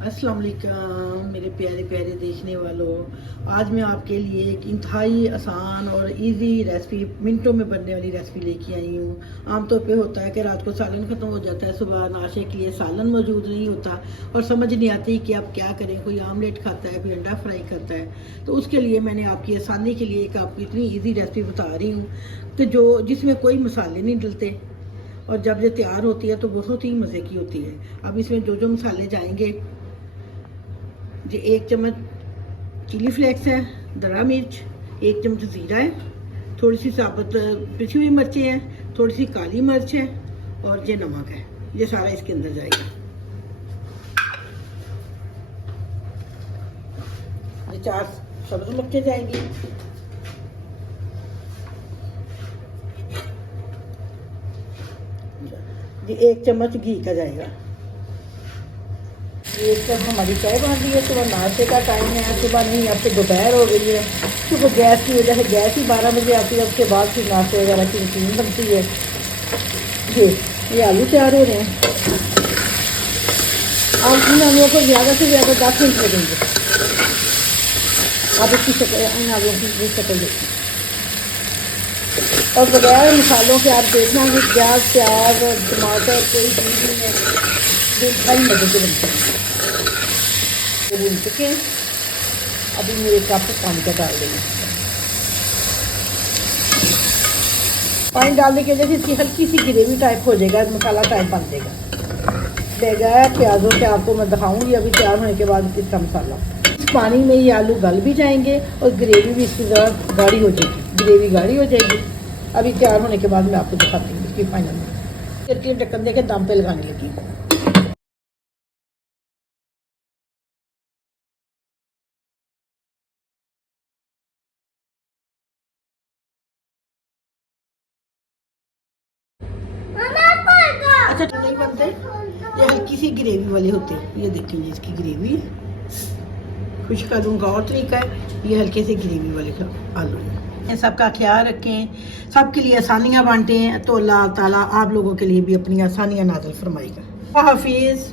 अस्सलाम वालेकुम मेरे प्यारे प्यारे देखने वालों। आज मैं आपके लिए एक इंतहाई आसान और इजी रेसिपी, मिनटों में बनने वाली रेसिपी लेके आई हूँ। आमतौर पे होता है कि रात को सालन ख़त्म हो जाता है, सुबह नाश्ते के लिए सालन मौजूद नहीं होता और समझ नहीं आती कि आप क्या करें। कोई आमलेट खाता है, कोई अंडा फ्राई करता है, तो उसके लिए मैंने आपकी आसानी के लिए एक आपको इतनी ईजी रेसिपी बता रही हूँ कि जिसमें कोई मसाले नहीं डलते और जब ये तैयार होती है तो बहुत ही मज़े की होती है। अब इसमें जो जो मसाले जाएंगे, जी 1 चम्मच चिली फ्लेक्स है, दरा मिर्च, 1 चम्मच ज़ीरा है, थोड़ी सी साबुत पिसी हुई मिर्चें हैं, थोड़ी सी काली मिर्च है और ये नमक है। ये सारा इसके अंदर जाएगा। ये 4 सब्ज़ मिर्चें जाएंगी, ये 1 चम्मच घी का जाएगा। ये सब हमारी चाय बन रही है। सुबह नाश्ते का टाइम है, सुबह नहीं अब तो दोपहर हो गई है क्योंकि गैस की वजह से गैस ही 12 बजे आती है। उसके बाद फिर नाश्ते वगैरह की मशीन बनती है। ये आलू तैयार हो रहे हैं। आप इन आलुओं को ज़्यादा से ज़्यादा 10 मिनट लगेंगे। आप इसकी शक्ल, इन आलुओं की शक्ल देखिए। और बगैर मसालों के आप देखना कि प्याज, टमाटर कोई चीज़ नहीं है, इंतहाई मजे के बनते हैं। भून चुके हैं, अभी मेरे कप पानी का डाल देंगे। पानी डालने के वजह से इसकी हल्की सी ग्रेवी टाइप हो जाएगा, मसाला टाइप बन जाएगा। बगैर प्याजों के आपको मैं दिखाऊंगी अभी तैयार होने के बाद इसका मसाला। इस पानी में ये आलू गल भी जाएंगे और ग्रेवी भी इसकी ज़रा गाढ़ी हो जाएगी, ग्रेवी गाढ़ी हो जाएगी। अभी तैयार होने के बाद मैं आपको दिखाती हूँ इसकी फाइनल में। ढक्कन देके दम पे लगाने लगी। अच्छा नहीं बनते, ये हल्की सी ग्रेवी वाले होते हैं। ये देखेंगे इसकी ग्रेवी खुश करूँगा और तरीका है। ये हल्के से ग्रेवी वाले आलू हैं। सबका ख्याल रखें, सबके लिए आसानियाँ बांटें तो अल्लाह ताला आप लोगों के लिए भी अपनी आसानियाँ नाज़िल फरमाएगा। हाफिज़।